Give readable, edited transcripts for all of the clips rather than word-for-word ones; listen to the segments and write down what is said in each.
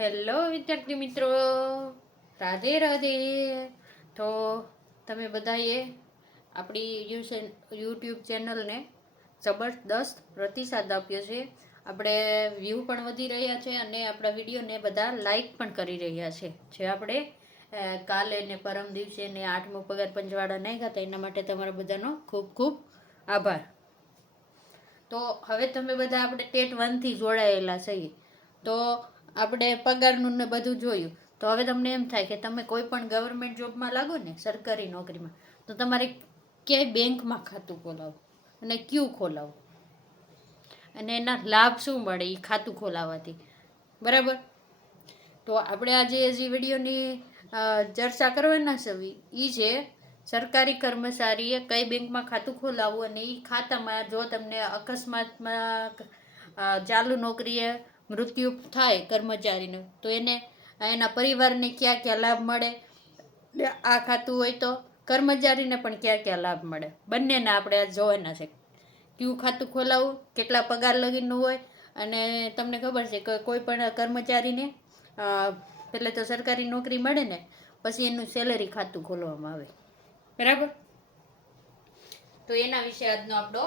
Hello વિદ્યાર્થી મિત્રો, રાધે રાધે. તો તમે બધાએ આપણી યુટ્યુબ ચેનલને જબરદસ્ત પ્રતિસાદ આપ્યો છે. આપણે વ્યૂ પણ વધી રહ્યા છે અને આપણા વિડીયોને બધા લાઈક પણ કરી રહ્યા છે. જે આપણે કાલે ને પરમ દિવસે ને 8મો પગાર પંચવાડા નાખ્યા હતા, એના માટે તમારા બધાનો ખૂબ ખૂબ આભાર. તો હવે તમે બધા આપણે ટેટ 1 થી જોડાયેલા છીએ, તો આપણે પગારનું ને બધું જોયું. તો હવે તમને એમ થાય કે તમે કોઈ પણ ગવર્મેન્ટ જોબમાં લાગો ને, સરકારી નોકરીમાં, તો તમારે ક્યાંય બેંકમાં ખાતું ખોલાવો અને ક્યું ખોલાવો અને એના લાભ શું મળે એ ખાતું ખોલાવવાથી, બરાબર. તો આપણે આજે જે વિડીયોની ચર્ચા કરવાના છે એ છે સરકારી કર્મચારીએ કઈ બેંકમાં ખાતું ખોલાવવું અને એ ખાતામાં જો તમને અકસ્માતમાં ચાલુ નોકરીએ મૃત્યુ થાય કર્મચારીનું, તો એને એના પરિવારને ક્યાં ક્યાં લાભ મળે, આ ખાતું હોય તો કર્મચારીને પણ ક્યાં ક્યાં લાભ મળે, બંનેને આપણે આ જોવાના છે. કયું ખાતું ખોલાવવું, કેટલા પગાર લગીનું હોય, અને તમને ખબર છે કે કોઈ પણ કર્મચારીને પહેલાં તો સરકારી નોકરી મળે ને પછી એનું સેલરી ખાતું ખોલવામાં આવે, બરાબર. તો એના વિશે આજનો આપણો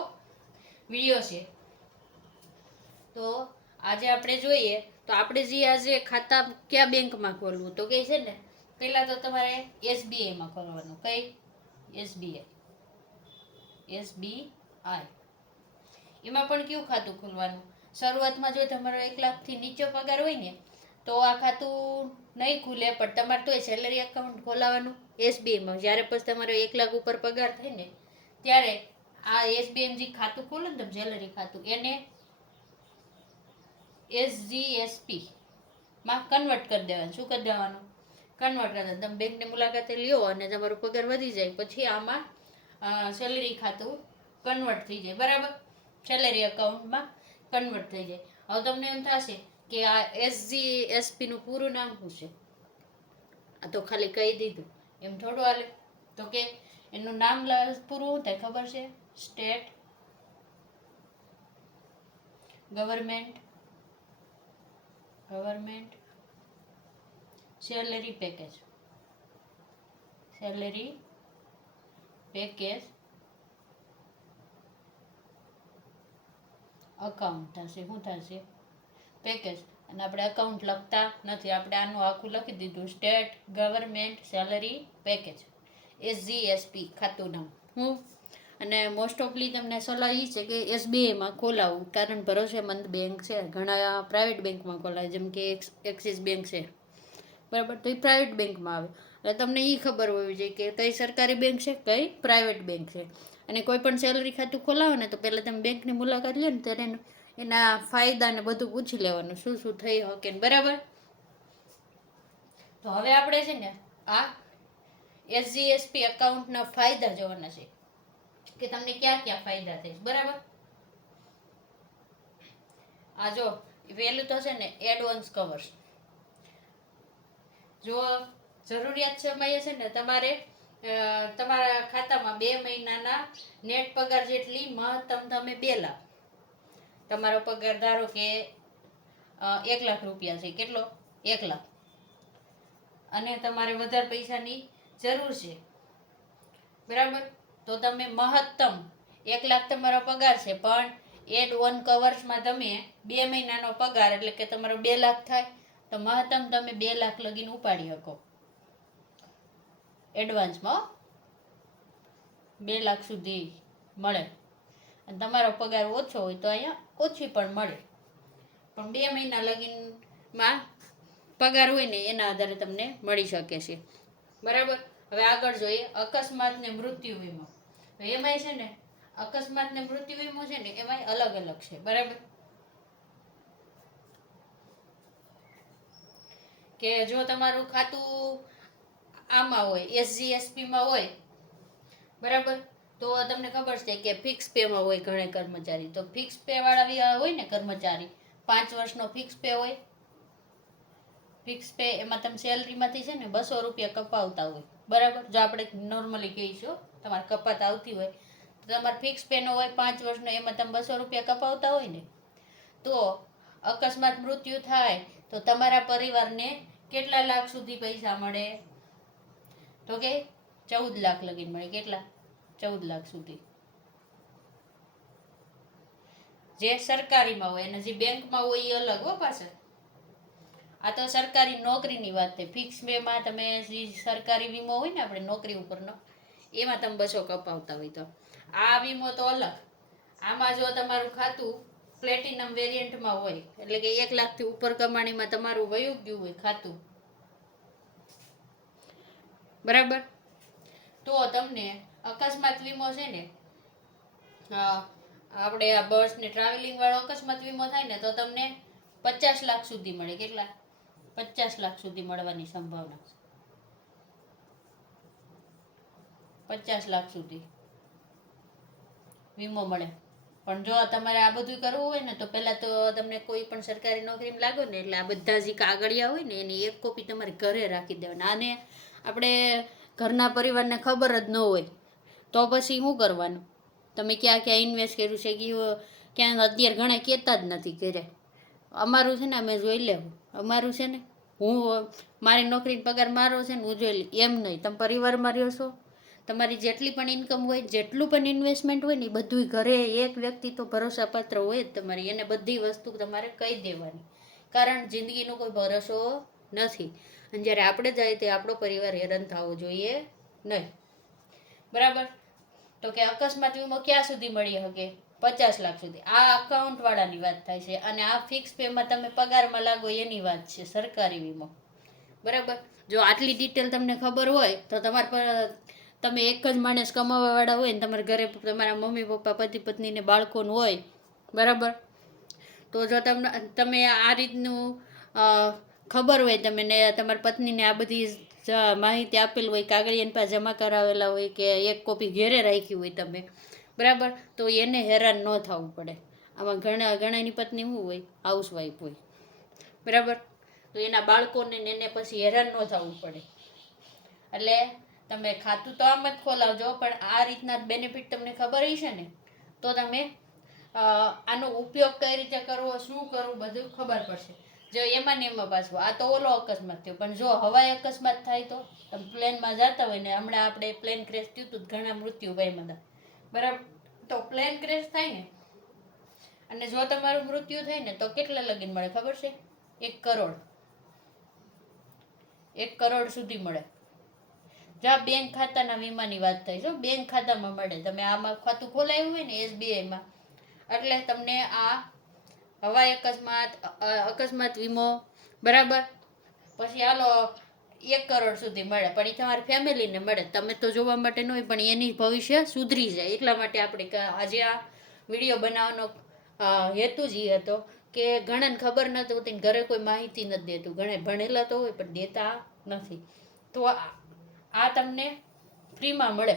વિડીયો છે. તો આજે આપણે જોઈએ તો આપણે જે આજે ખાતા કયા બેંકમાં ખોલવું, તો કે છે ને પહેલાં તો તમારે એસબીઆઈમાં ખોલવાનું. કઈ? એસબીઆઈ. એમાં પણ કયું ખાતું ખોલવાનું? શરૂઆતમાં જો તમારો 1 લાખથી નીચો પગાર હોય ને તો આ ખાતું નહીં ખુલે, પણ તમારે તોય સેલરી એકાઉન્ટ ખોલાવવાનું એસબીઆઈમાં. જ્યારે પછી તમારો 1 લાખ ઉપર પગાર થાય ને ત્યારે આ એસબીઆઈ જે ખાતું ખોલો ને તમે સેલરી ખાતું, એને SGSP માં કન્વર્ટ કરી દેવાનું. શું કરી દેવાનું? કન્વર્ટ કરી દેવાનું. તમે બેંકની મુલાકાતે લ્યો અને તમારો પગાર વધી જાય પછી આમાં સેલરી ખાતું કન્વર્ટ થઈ જાય, બરાબર. સેલરી એકાઉન્ટમાં કન્વર્ટ થઈ જાય. હવે તમને એમ થશે કે આ SGSP નું પૂરું નામ શું છે? આ તો ખાલી કહી દીધું, એમ થોડું હાલે. તો કે એનું નામ પૂરું શું થાય ખબર છે? State government salary package account થશે. શું થશે? પેકેજ. અને આપણે અકાઉન્ટ લખતા નથી, આપણે આનું આખું લખી દીધું, state government salary package, SGSP ખાતું નામ. અને મોસ્ટ ઓફલી તમને સલાહ એ છે કે એસબીઆઈમાં ખોલાવવું, કારણ ભરોસેમંદ બેંક છે. ઘણા પ્રાઇવેટ બેંકમાં ખોલાવે, જેમ કે એક્સિસ બેંક છે, બરાબર. તો એ પ્રાઇવેટ બેંકમાં આવે. એટલે તમને એ ખબર હોવી જોઈએ કે કઈ સરકારી બેંક છે, કઈ પ્રાઇવેટ બેંક છે. અને કોઈ પણ સેલરી ખાતું ખોલાવો ને તો પહેલાં તમે બેંકની મુલાકાત લો ને ત્યારે એના ફાયદા ને બધું પૂછી લેવાનું, શું શું થઈ શકે, બરાબર. તો હવે આપણે છે ને આ SGSP એકાઉન્ટના ફાયદા જોવાના છે કે તમને ક્યાં ક્યાં ફાયદા થાય, બરાબર. આ જો વહેલું તો છે ને એડવાન્સ કવર્સ. જો જરૂરિયાત સમયે છે ને તમારે તમારા ખાતામાં 2 મહિનાના નેટ પગાર જેટલી મહત્તમ તમે 2 લાખ, તમારો પગાર ધારો કે 1 લાખ રૂપિયા છે, કેટલો? 1 લાખ, અને તમારે વધારે પૈસાની જરૂર છે, બરાબર. તો તમે મહત્તમ 1 લાખ તમારો પગાર છે, પણ એડ ઓન કવર્સમાં તમે 2 મહિનાનો પગાર એટલે કે તમારો 2 લાખ થાય, તો મહત્તમ તમે 2 લાખ લગીને ઉપાડી શકો એડવાન્સમાં. 2 લાખ સુધી મળે. અને તમારો પગાર ઓછો હોય તો અહીંયા ઓછી પણ મળે, પણ 2 મહિના લગીનમાં પગાર હોય ને એના આધારે તમને મળી શકે છે, બરાબર. હવે આગળ જોઈએ અકસ્માત ને મૃત્યુ વીમો. એમાંય છે ને અકસ્માત ને મૃત્યુ વીમો છે ને એમાંય અલગ અલગ છે, બરાબર. કે જો તમારું ખાતું આમાં હોય SGSPમાં હોય, બરાબર, તો તમને ખબર છે કે ફિક્સ પેમાં હોય ઘણા કર્મચારી. તો ફિક્સ પે વાળા હોય ને કર્મચારી, 5 વર્ષનો ફિક્સ પે હોય. ફિક્સ પે એમાં તમે સેલરીમાંથી છે ને 200 રૂપિયા કપાવતા હોય, બરાબર. જો આપણે નોર્મલી કહીશું તમારે કપાત આવતી હોય તો તમારે ફિક્સ પેનો હોય 5 વર્ષનો, એમાં તમે 200 રૂપિયા કપાવતા હોય ને, તો અકસ્માત મૃત્યુ થાય તો તમારા પરિવારને કેટલા લાખ સુધી પૈસા મળે? તો કે 14 લાખ લગીન મળે. કેટલા? 14 લાખ સુધી. જે સરકારીમાં હોય અને જે બેંકમાં હોય એ અલગ હો પાછળ. આ તો સરકારી નોકરીની વાત છે. ફિક્સ બેમાં તમે જે સરકારી વીમો હોય ને આપણે નોકરી ઉપરનો, એમાં તમે 200 કપાવતા હોય તો આ વીમો તો અલગ. આમાં જો તમારું ખાતું પ્લેટિનમ વેરિયન્ટમાં હોય એટલે કે 1 લાખથી ઉપર કમાણીમાં તમારું વયું ગયું હોય ખાતું, બરાબર, તો તમને અકસ્માત વીમો છે ને, આપણે આ બસ ને ટ્રાવેલિંગ વાળો અકસ્માત વીમો થાય ને તો તમને 50 લાખ સુધી મળે. કેટલા? 50 લાખ સુધી મળવાની સંભાવના. 50 લાખ સુધી વીમો મળે. પણ જો તમારે આ બધું કરવું હોય ને તો પહેલા તો તમને કોઈ પણ સરકારી નોકરીમાં લાગો ને એટલે આ બધા જે કાગળિયા હોય ને એની એક કોપી તમારે ઘરે રાખી દેવાની. આને આપણે ઘરના પરિવારને ખબર જ ન હોય તો પછી શું કરવાનું? તમે ક્યાં ક્યાં ઇન્વેસ્ટ કર્યું છે કે ક્યાં અત્યારે ઘણા કહેતા જ નથી ઘરે. અમારું છે ને અમે જોઈ લેવું. અમારું છે ને હું મારી નોકરીનો પગાર મારો છે ને હું જોઈ લે. એમ નહીં, તમે પરિવારમાં રહ્યો છો, તમારી જેટલી પણ ઇન્કમ હોય, જેટલું પણ ઇન્વેસ્ટમેન્ટ હોય ને એ બધું ઘરે એક વ્યક્તિ તો ભરોસાપાત્ર હોય જ તમારી, એને બધી વસ્તુ તમારે કહી દેવાની. કારણ જિંદગીનો કોઈ ભરોસો નથી અને જ્યારે આપણે જાય તે આપણો પરિવાર હેરાન થવો જોઈએ નહીં, બરાબર. તો કે અકસ્માત વીમો ક્યાં સુધી મળી શકે? 50 લાખ સુધી. આ અકાઉન્ટ વાળાની વાત થાય છે અને આ ફિક્સ પેમાં તમે પગારમાં લાગો એની વાત છે, સરકારી વીમો, બરાબર. જો આટલી ડિટેલ તમને ખબર હોય તો તમારા પર તમે એક જ માણસ કમાવા વાળા હોય ને તમારા ઘરે તમારા મમ્મી પપ્પા પતિ પત્ની ને બાળકોનું હોય, બરાબર, તો જો તમે આ રીતનું ખબર હોય, તમે ને તમારી પત્નીને આ બધી માહિતી આપેલ હોય, કાગળિયાની પાસે જમા કરાવેલા હોય કે એક કોપી ઘેરે રાખી હોય તમે, બરાબર, તો એને હેરાન ન થવું પડે. આમાં ઘણાની પત્ની શું હોય? હાઉસવાઈફ હોય, બરાબર, તો એના બાળકોને એને પછી હેરાન ન થવું પડે. એટલે તમે ખાતું તો આમ જ ખોલાવજો, પણ આ રીતના બેનિફિટ તમને ખબર હશે ને તો તમે આનો ઉપયોગ કઈ રીતે કરવો, શું કરવું, બધું ખબર પડશે. જો એમાં ને એમાં પાછું આ તો ઓલો અકસ્માત થયો, પણ જો હવાઈ અકસ્માત થાય તો તમે પ્લેનમાં જતા હોય ને, હમણાં આપણે પ્લેન ક્રેશ થયું હતું, ઘણા મૃત્યુ પામ્યા હતા, બરાબર. તો પ્લેન ક્રેશ થાય ને અને જો તમારું મૃત્યુ થાય ને તો કેટલા લગીન મળે ખબર છે? 1 કરોડ. 1 કરોડ સુધી મળે. જો બેંક ખાતાના વીમાની વાત થાય છે, બેંક ખાતામાં મળે. તમે આમાં ખાતું ખોલાવ્યું હોય ને SBIમાં, એટલે તમને આ હવાઈ અકસ્માત વીમો, બરાબર, પછી હાલો 1 કરોડ સુધી મળે. પણ એ તમારી ફેમિલીને મળે, તમે તો જોવા માટે ન હોય, પણ એની ભવિષ્ય સુધરી જાય. એટલા માટે આપણે આજે આ વિડીયો બનાવવાનો હેતુ જ એ હતો કે ઘણાને ખબર નથી હોતી, ઘરે કોઈ માહિતી નથી દેતું. ઘણા ભણેલા તો હોય પણ દેતા નથી. તો આ તમને ફ્રીમાં મળે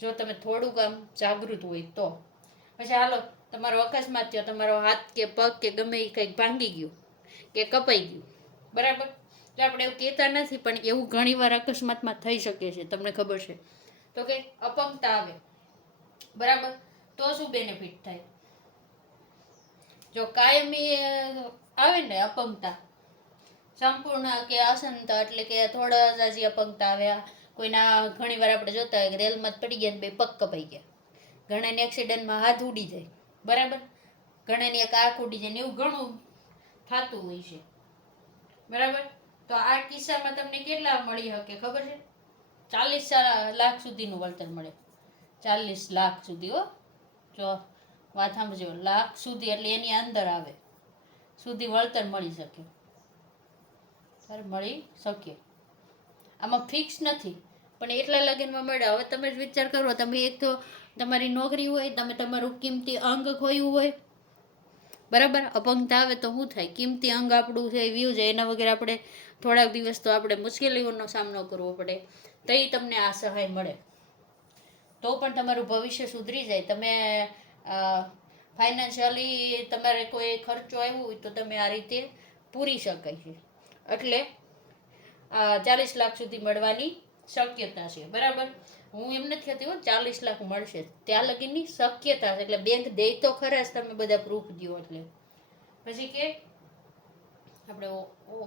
જો તમે થોડુંક આમ જાગૃત હોય તો. પછી હાલો તમારો અકસ્માત થયો, તમારો હાથ કે પગ કે ગમે એ કંઈક ભાંગી ગયું કે કપાઈ ગયું, બરાબર. તો આપણે એવું કહેતા નથી પણ એવું ઘણીવાર અકસ્માતમાં થઈ શકે છે, તમને ખબર છે. તો કે અપંગતા આવે, બરાબર, તો શું બેનિફિટ થાય? જો કાયમી આવે ને અપંગતા, સંપૂર્ણ કે અસંતા, એટલે કે થોડા જાજી અપંગતા આવ્યા. કોઈના ઘણીવાર આપણે જોતા હોય કે રેલમાં પડી ગયા ને 2 પગ કપાઈ ગયા, ઘણાને એક્સિડન્ટમાં હાથ ઉડી જાય, બરાબર, ઘણાની એક આંખ ઉડી જાય ને એવું ઘણું થતું હોય છે, બરાબર. તો આ કિસ્સામાં તમને કેટલા મળી શકે ખબર છે? 40 લાખ સુધીનું વળતર મળે. 40 લાખ સુધી, હો, જો વાત સમજો, લાખ સુધી એટલે એની અંદર આવે સુધી વળતર મળી શકે, મળી શકે. આમાં ફિક્સ નથી પણ એટલા લગનમાં મળે. હવે તમે જ વિચાર કરો, તમે એક તો તમારી નોકરી હોય, તમે તમારું કિંમતી અંગ ખોયું હોય, બરાબર, અપંગતા આવે તો શું થાય? કિંમતી અંગ આપણું છે વ્યૂ જાય, એના વગર આપણે થોડાક દિવસ તો આપણે મુશ્કેલીઓનો સામનો કરવો પડે. તો એ તમને આ સહાય મળે તો પણ તમારું ભવિષ્ય સુધરી જાય. તમે ફાઇનાન્શિયલી તમારે કોઈ ખર્ચો આવ્યો હોય તો તમે આ રીતે પૂરી શકાય છે. એટલે 40 લાખ સુધી મળવાની શક્યતા છે, બરાબર. હું એમ નથી કહેતી 40 લાખ મળશે, ત્યાં લગીની શક્યતા છે. એટલે બેંક દે તો ખરા જ, તમે બધા પ્રૂફ દો. એટલે પછી કે આપણે આપણે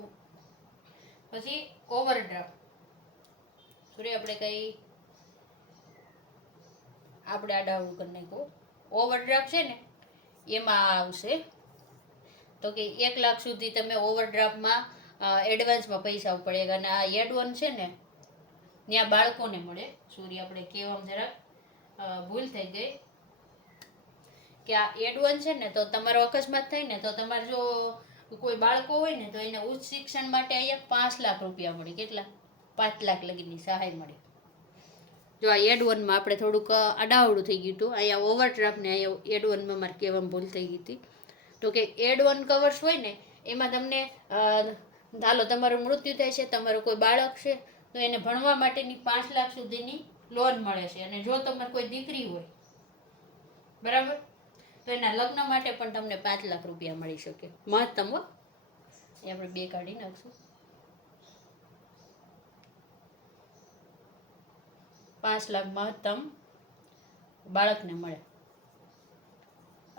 પછી ઓવરડ્રાફ્ટ. સોરી, આપણે કઈ આપણે આડાવડું કરી નાખ્યું. ઓવરડ્રાફ્ટ છે ને એમાં આવશે તો કે 1 લાખ સુધી તમે ઓવરડ્રાફ્ટમાં એડવાન્સમાં પૈસા પડે. અને આ એડવન છે ને ત્યાં બાળકોને મળે. સોરી, આપણે કહેવામાં જરાક ભૂલ થઈ ગઈ કે આ એડવન છે ને તો તમારો અકસ્માત થાય ને તો તમારે જો કોઈ બાળકો હોય ને તો એને ઉચ્ચ શિક્ષણ માટે અહીંયા 5 લાખ રૂપિયા મળે. કેટલા? 5 લાખ લગીની સહાય મળે. જો આ એડવનમાં આપણે થોડુંક આડાવડું થઈ ગયું હતું. અહીંયા ઓવરડ્રાફ્ટ ને અહીંયા એડવનમાં મારે કહેવામાં ભૂલ થઈ ગઈ હતી. તો કે એડવન કવર્સ હોય ને એમાં તમને હાલો તમારું મૃત્યુ થાય છે, તમારું કોઈ બાળક છે તો એને ભણવા માટેની 5 લાખ સુધીની લોન મળે છે. અને જો તમારે કોઈ દીકરી હોય, બરાબર, તો એના લગ્ન માટે પણ તમને 5 લાખ રૂપિયા મળી શકે મહત્તમ. એ આપણે 2 કાઢી નાખશું. 5 લાખ મહત્તમ બાળકને મળે.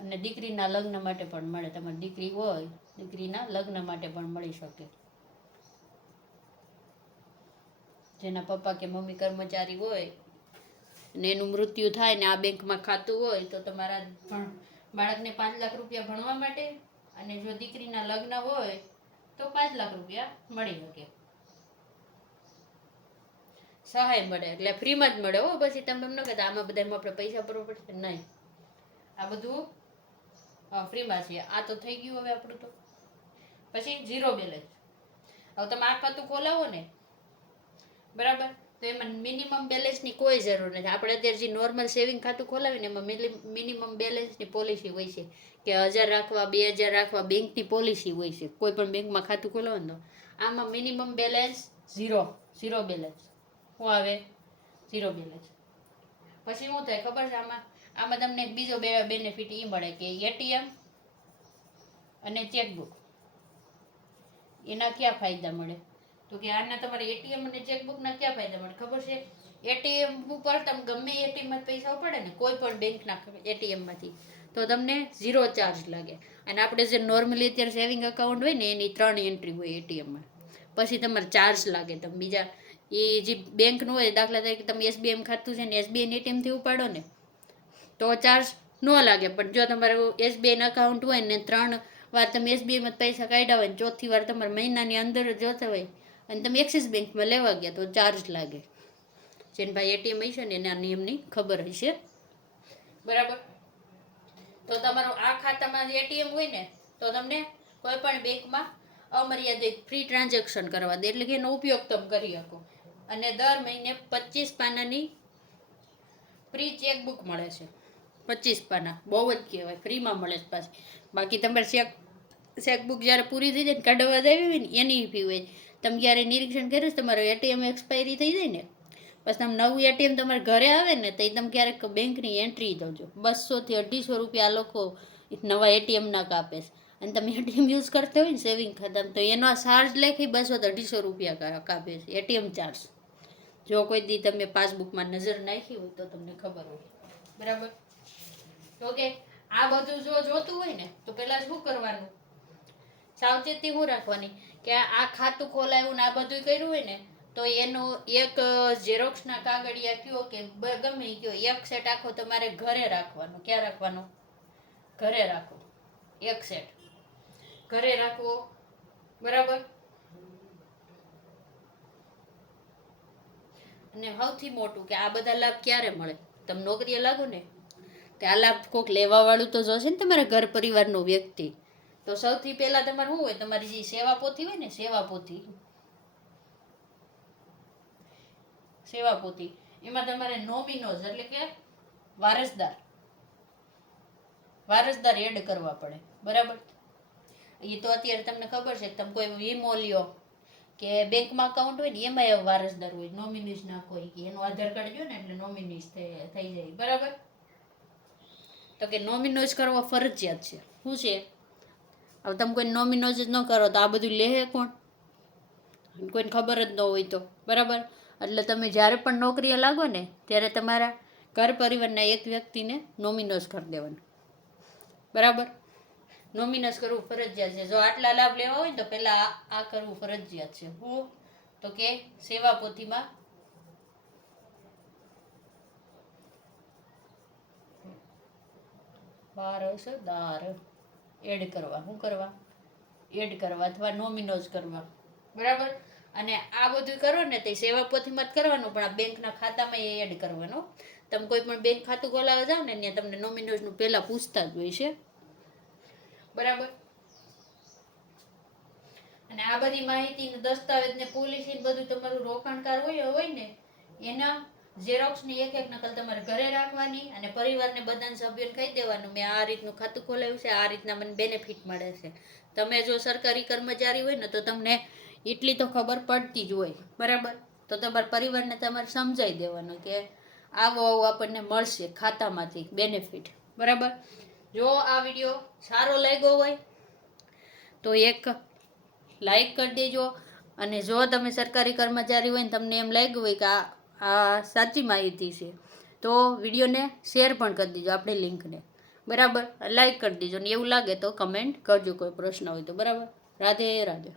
અને દીકરીના લગ્ન માટે પણ મળે. તમારી દીકરી હોય, દીકરીના લગ્ન માટે પણ મળી શકે. જેના પપ્પા કે મમ્મી કર્મચારી હોય ને એનું મૃત્યુ થાય ને આ બેંકમાં ખાતું હોય તો તમારા બાળકને 5 લાખ રૂપિયા ભણવા માટે, અને જો દીકરીના લગ્ન હોય તો 5 લાખ રૂપિયા મળી શકે. સહાય મળે એટલે ફ્રીમાં જ મળે. પછી તમે એમ ન કહેતા આમાં બધામાં આપણે પૈસા ભરવા પડશે. નહીં, આ બધું ફ્રીમાં છે. આ તો થઈ ગયું હવે આપણું. તો પછી 0 બેલેન્સ. હવે તમે આ ખાતું ખોલાવો ને, બરાબર, તો એમાં મિનિમમ બેલેન્સની કોઈ જરૂર નથી. આપણે અત્યારે જે નોર્મલ સેવિંગ ખાતું ખોલાવીને એમાં મિનિમમ બેલેન્સની પોલિસી હોય છે કે 1000 રાખવા, 2000 રાખવા, બેંકની પોલિસી હોય છે. કોઈ પણ બેંકમાં ખાતું ખોલાવો ને તો આમાં મિનિમમ બેલેન્સ 0 બેલેન્સ. શું આવે? 0 બેલેન્સ. પછી શું થાય ખબર છે? આમાં તમને એક બીજો બેનિફિટ એ મળે કે એટીએમ અને ચેકબુક. એના ક્યાં ફાયદા મળે? તો કે આના તમારે એટીએમ અને ચેકબુકના ક્યાં ફાયદા મળે ખબર છે? એટીએમ ઉપર તમે ગમે એટીએમમાં પૈસા પડે ને કોઈ પણ બેંકના એટીએમમાંથી તો તમને 0 ચાર્જ લાગે. અને આપણે જે નોર્મલી અત્યારે સેવિંગ એકાઉન્ટ હોય ને એની 3 એન્ટ્રી હોય એટીએમમાં. પછી તમારે ચાર્જ લાગે. તમે બીજા એ જે બેંકનું હોય, દાખલા તરીકે તમે એસબીઆઈ ખાતું છે ને એસબીઆઈ એટીએમથી ઉપાડો ને તો ચાર્જ ન લાગે. પણ જો તમારું એસબીઆઈ અકાઉન્ટ હોય ને 3 વાર તમે એસબીઆઈમાં પૈસા કાઢ્યા હોય ને 4થી વાર તમારે મહિનાની અંદર જોતા હોય અને તમે એક્સિસ બેંકમાં લેવા ગયા તો ચાર્જ લાગે. જેને ભાઈ એટીએમ હશે ને એના નિયમની ખબર હશે, બરાબર. તો તમારું આ ખાતામાં એટીએમ હોય ને તો તમને કોઈ પણ બેંકમાં અમર્યાદિત ફ્રી ટ્રાન્ઝેક્શન કરવા દે. એટલે કે એનો ઉપયોગ તમે કરી શકો. અને દર મહિને 25 પાનાની ફ્રી ચેકબુક મળે છે. 25 પાના બહુ જ કહેવાય, ફ્રીમાં મળે છે પાછી. બાકી તમારે ચેકબુક જ્યારે પૂરી થઈ જાય ને કાઢવા આવી હોય ને એની ફી હોય. તમે જ્યારે નિરીક્ષણ કર્યું છે તમારું એટીએમ એક્સપાયરી થઈ જાય ને પછી તમે નવું એટીએમ તમારા ઘરે આવે ને તો તમે ક્યારેક બેંકની એન્ટ્રી દોજો. 200 થી 250 રૂપિયા આ લોકો નવા એટીએમના કાપે છે. અને તમે એટીએમ યુઝ કરતા હોય ને સેવિંગ ખાતામાં તો એનો ચાર્જ લેખી 200 થી 250 રૂપિયા કાપે છે એટીએમ ચાર્જ. જો કોઈ દી તમે પાસબુકમાં નજર નાખી હોય તો તમને ખબર હોય, બરાબર. તો કે આ બધું જો જોતું હોય ને તો પહેલા શું કરવાનું? સાવચેતી શું રાખવાની કે આ ખાતું ખોલાવ્યું ને આ બધું કર્યું હોય ને તો એનો એક ઝેરોક્સના કાગળિયા કયો કે ગમે કયો એક સેટ આખો તમારે ઘરે રાખવાનો. ક્યાં રાખવાનો? ઘરે રાખો. એક સેટ ઘરે રાખવો, બરાબર. અને સૌથી મોટું કે આ બધા લાભ ક્યારે મળે? તમે નોકરીએ લાગો ને તે આ લાભ કોઈક લેવા વાળું તો જોશે ને તમારા ઘર પરિવારનો વ્યક્તિ. તો સૌથી પહેલા તમારે શું હોય? તમારી જે સેવા પોથી હોય ને સેવા પોથી એમાં તમારે નોમિનોઝ એટલે કે વારસદાર એડ કરવા પડે, બરાબર. એ તો અત્યારે તમને ખબર છે કે તમે કોઈ વીમો લ્યો કે બેંકમાં અકાઉન્ટ હોય ને એમાં એવા વારસદાર હોય, નોમિનીઝ નાખો કે એનું આધાર કાર્ડ જો ને એટલે નોમિનીઝ થઈ જાય, બરાબર. તો કે નોમિનોઝ કરવો ફરજિયાત છે. શું છે? હવે તમે કોઈ નોમિનોઝ જ ન કરો તો આ બધું લે કોણ? કોઈને ખબર જ ન હોય તો, બરાબર. એટલે તમે જ્યારે પણ નોકરીએ લાગો ને ત્યારે તમારા ઘર પરિવારના એક વ્યક્તિને નોમિનોઝ કરી દેવાનું, બરાબર. નોમિનસ કરવું ફરજિયાત છે. જો આટલા લાભ લેવા હોય ને તો પહેલાં આ કરવું ફરજિયાત છે. હું તો કે સેવા પોથીમાં 12 એડ કરવા. શું કરવા? એડ કરવા અથવા નોમિનોઝ કરવા. બરાબર. અને આ બધું કરો ને તે સેવા પોથીમાં જ કરવાનું, પણ આ બેંકના ખાતામાં એ એડ કરવાનો. તમે કોઈ પણ બેંક ખાતું ખોલાવવા જાઓ ને ત્યાં તમને નોમિનોઝનું પહેલાં પૂછતા જ હોય છે. બરાબર. અને આ બધી માહિતી દસ્તાવેજ ને પોલિસી બધું તમારું રોકાણકાર હોય ને એના ઝેરોક્સની એક નકલ તમારે ઘરે રાખવાની અને પરિવારને બધાને સભ્યોને કહી દેવાનું મેં આ રીતનું ખાતું ખોલાવ્યું છે, આ રીતના મને બેનિફિટ મળે છે. તમે જો સરકારી કર્મચારી હોય ને તો તમને એટલી તો ખબર પડતી જ હોય. બરાબર. તો તમારા પરિવારને તમારે સમજાવી દેવાનું કે આવો આપણને મળશે ખાતામાંથી બેનિફિટ. બરાબર. જો આ વિડીયો સારો લાગ્યો હોય તો એક લાઈક કરી દેજો. અને જો તમે સરકારી કર્મચારી હોય ને તમને એમ લાગ્યું હોય કે આ સાચી માહિતી છે તો વિડીયોને શેર પણ કરી દેજો આપણી લિંકને. બરાબર. લાઈક કરી દેજો. ને એવું લાગે તો કમેન્ટ કરજો કોઈ પ્રશ્ન હોય તો. બરાબર. રાધે રાધે.